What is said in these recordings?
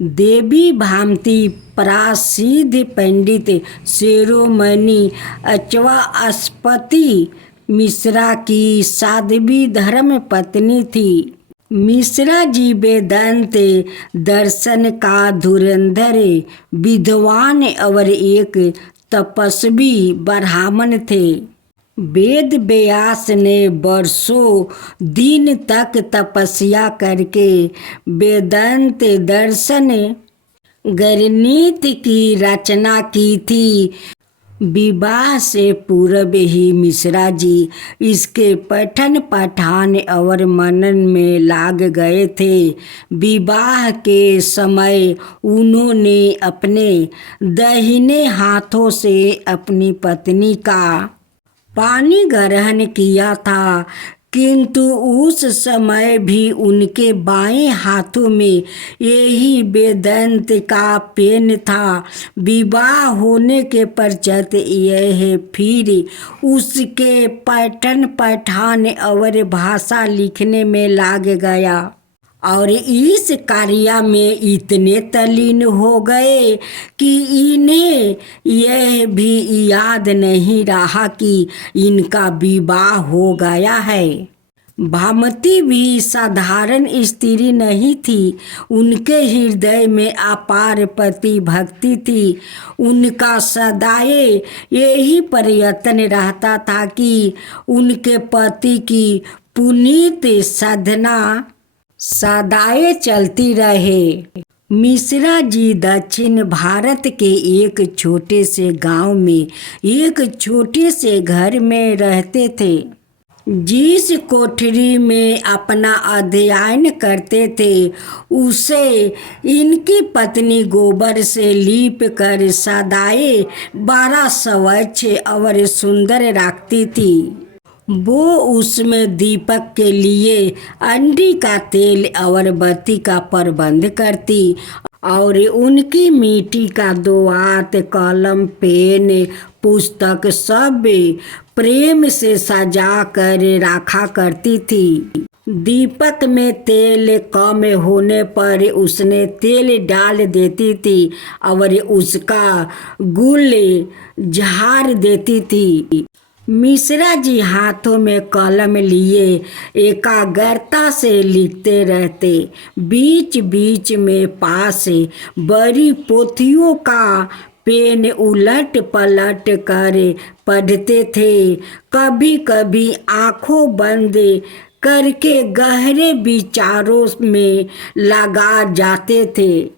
देवी भामती प्रसिद्ध पंडित शिरोमणि अचवास्पति मिश्रा की साध्वी धर्म पत्नी थी। मिश्रा जी वेदांत दर्शन का धुरंधर विद्वान और एक तपस्वी ब्राह्मण थे। वेद व्यास ने वर्षों दिन तक तपस्या करके वेदांत दर्शन गणित की रचना की थी। विवाह से पूर्व ही मिश्रा जी इसके पठन पाठन और मनन में लाग गए थे। विवाह के समय उन्होंने अपने दाहिने हाथों से अपनी पत्नी का पानी ग्रहण किया था, किंतु उस समय भी उनके बाएं हाथों में यही वेदांत का पेन था। विवाह होने के पश्चात यह फिर उसके पठन पाठन और भाषा लिखने में लाग गया और इस कार्य में इतने तल्लीन हो गए कि इन्हें यह भी याद नहीं रहा कि इनका विवाह हो गया है। भामती भी साधारण स्त्री नहीं थी। उनके हृदय में अपार पति भक्ति थी। उनका सदैव यही प्रयत्न रहता था कि उनके पति की पुनीत साधना सदाए चलती रहे। मिश्रा जी दक्षिण भारत के एक छोटे से गांव में एक छोटे से घर में रहते थे। जिस कोठरी में अपना अध्ययन करते थे उसे इनकी पत्नी गोबर से लीप कर सदाए बड़ा स्वच्छ और सुंदर रखती थी। वो उसमें दीपक के लिए अंडी का तेल और बत्ती का प्रबंध करती और उनकी मिट्टी का दोआत, कलम, पेन, पुस्तक सब प्रेम से सजा कर रखा करती थी। दीपक में तेल कम होने पर उसने तेल डाल देती थी और उसका गुल झाड़ देती थी। मिश्रा जी हाथों में कलम लिए एकाग्रता से लिखते रहते। बीच बीच में पास बड़ी पोथियों का पेन उलट पलट कर पढ़ते थे। कभी कभी आंखों बंद करके गहरे विचारों में लगा जाते थे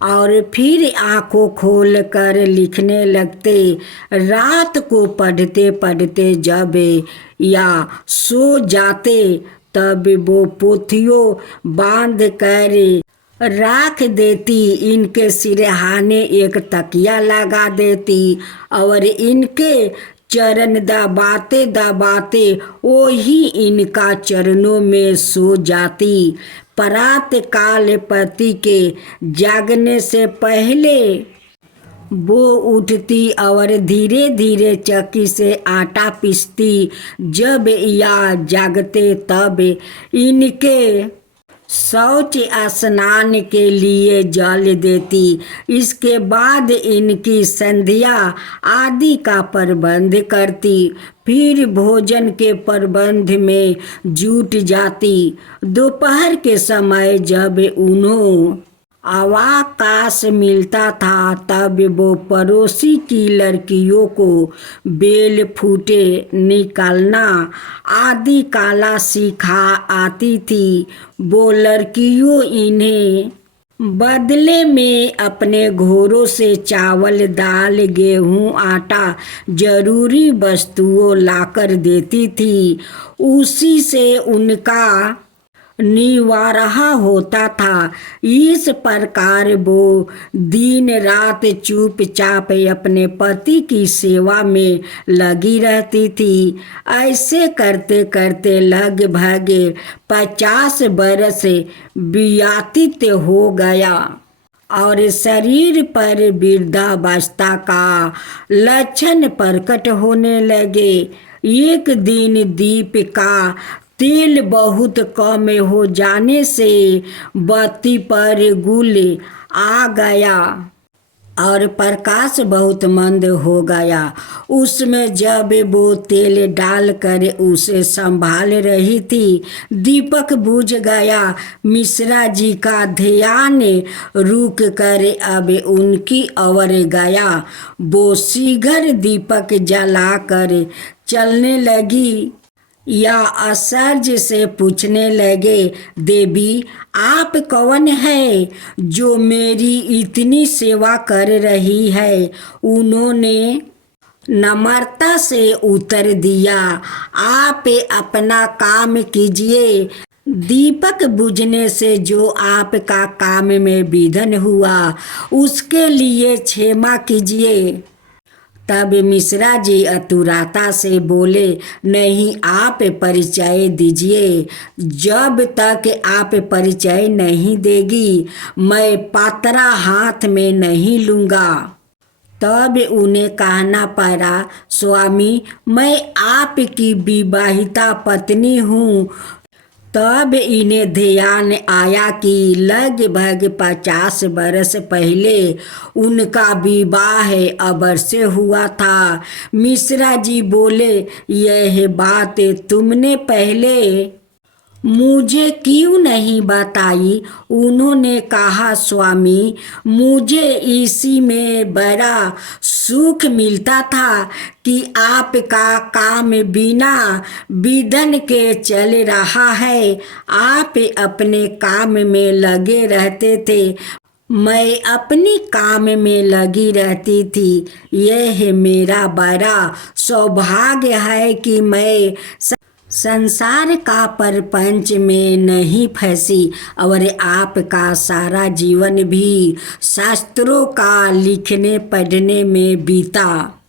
और फिर आंखों खोल कर लिखने लगते। रात को पढ़ते पढ़ते जब या सो जाते तब वो पोथियों बांध कर रख देती। इनके सिरहाने एक तकिया लगा देती और इनके चरण दबाते दबाते वो ही इनका चरणों में सो जाती। प्रातः काल पति के जागने से पहले वो उठती और धीरे धीरे चक्की से आटा पीसती। जब या जागते तब इनके शौच स्नान के लिए जल देती। इसके बाद इनकी संध्या आदि का प्रबंध करती। फिर भोजन के प्रबंध में जुट जाती। दोपहर के समय जब उन्हें अवकाश मिलता था तब वो पड़ोसी की लड़कियों को बेल फूटे निकालना आदि कला सिखा आती थी। वो लड़कियों इन्हें बदले में अपने घरों से चावल, दाल, गेहूं, आटा जरूरी वस्तुओं लाकर देती थी। उसी से उनका निवारह होता था। इस प्रकार वो दिन रात चुपचाप अपने पति की सेवा में लगी रहती थी। ऐसे करते करते लगभग 50 बरस व्यतीत हो गया और शरीर पर वृद्धावस्था का लक्षण प्रकट होने लगे। एक दिन दीप का तेल बहुत कम हो जाने से बत्ती पर गुल आ गया और प्रकाश बहुत मंद हो गया। उसमें जब वो तेल डालकर उसे संभाल रही थी, दीपक बुझ गया। मिश्रा जी का ध्यान रुक कर अब उनकी ओर गया। वो शीघ्र दीपक जलाकर चलने लगी या आश्चर्य से पूछने लगे, देवी आप कौन है जो मेरी इतनी सेवा कर रही है? उन्होंने नम्रता से उत्तर दिया, आप अपना काम कीजिए। दीपक बुझने से जो आपका काम में विघ्न हुआ उसके लिए क्षमा कीजिए। तब मिश्रा जी आतुरता से बोले, नहीं आप परिचय दीजिए। जब तक आप परिचय नहीं देगी मैं पात्रा हाथ में नहीं लूँगा। तब उन्हें कहना पड़ा, स्वामी मैं आपकी विवाहिता पत्नी हूँ। तब इन्हें ध्यान आया कि लगभग 50 वर्ष पहले उनका विवाह अवश्य हुआ था। मिश्रा जी बोले, यह बात तुमने पहले मुझे क्यों नहीं बताई? उन्होंने कहा, स्वामी मुझे इसी में बड़ा सुख मिलता था कि आपका काम बिना विघ्न के चल रहा है। आप अपने काम में लगे रहते थे, मैं अपनी काम में लगी रहती थी। यह मेरा बड़ा सौभाग्य है कि मैं संसार का प्रपंच में नहीं फंसी और आपका सारा जीवन भी शास्त्रों का लिखने पढ़ने में बीता।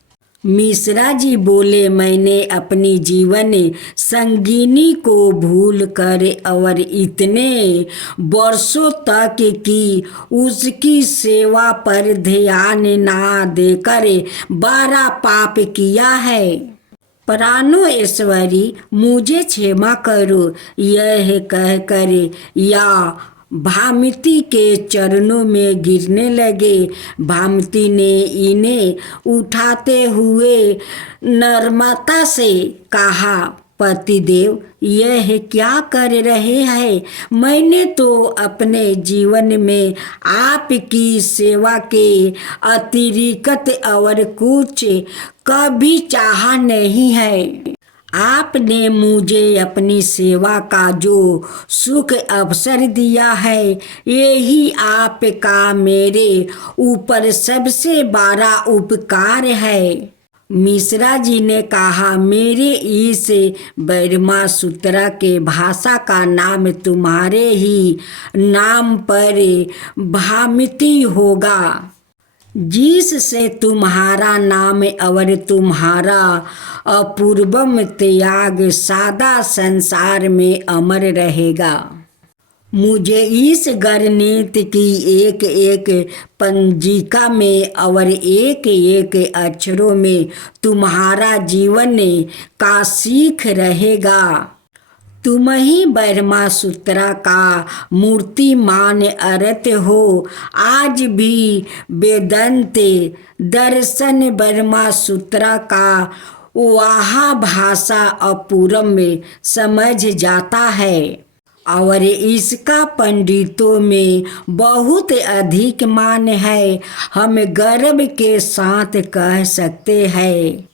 मिश्रा जी बोले, मैंने अपनी जीवन संगिनी को भूल कर और इतने वर्षों तक की उसकी सेवा पर ध्यान ना देकर बड़ा पाप किया है। प्राणेश्वरी मुझे क्षमा करो। यह कहकर या भामिती के चरणों में गिरने लगे। भामिती ने इन्हें उठाते हुए नम्रता से कहा, पतिदेव यह क्या कर रहे हैं? मैंने तो अपने जीवन में आपकी सेवा के अतिरिक्त और कुछ कभी चाहा नहीं है। आपने मुझे अपनी सेवा का जो सुख अवसर दिया है, यही आपका मेरे ऊपर सबसे बड़ा उपकार है। मिश्रा जी ने कहा, मेरे इस ब्रह्मा सूत्र के भाषा का नाम तुम्हारे ही नाम पर भामिती होगा, जिससे तुम्हारा नाम और तुम्हारा अपूर्वम त्याग सादा संसार में अमर रहेगा। मुझे इस गणित की एक एक पंजिका में और एक एक अक्षरों में तुम्हारा जीवन का सीख रहेगा। तुम ही ब्रह्मा सूत्र का मूर्तिमान अर्थ हो। आज भी वेदांत दर्शन ब्रह्मा सूत्र का वह भाषा अपूर्व में समझ जाता है और इसका पंडितों में बहुत अधिक मान है। हम गर्व के साथ कह सकते हैं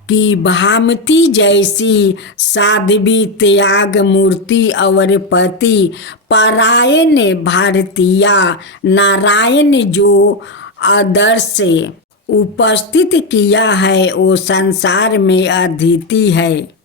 कि भामिती जैसी साध्वी त्याग मूर्ति और पति परायण भारतीय नारायण जो आदर्श उपस्थित किया है वो संसार में अद्वितीय है।